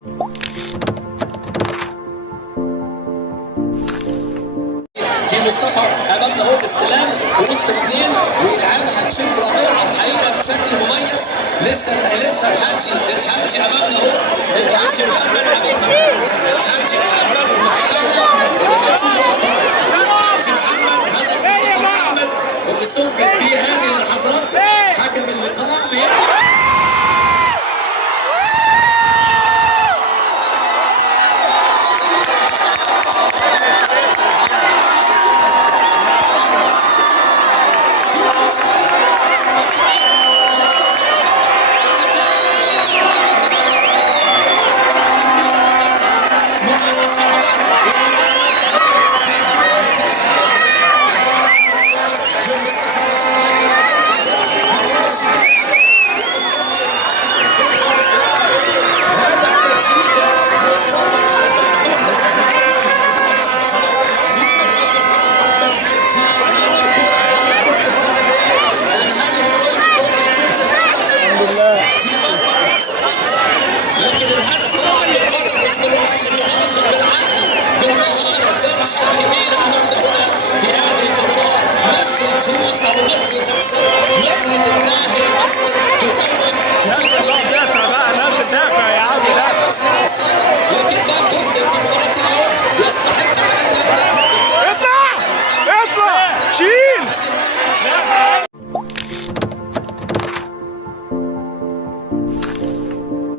في مصطفى امامنا اهو باستلام وسط اثنين ويلعبها تشيب رائعه وحقيقه بشكل مميز. لسه الحاجي امامنا اهو. الحاجي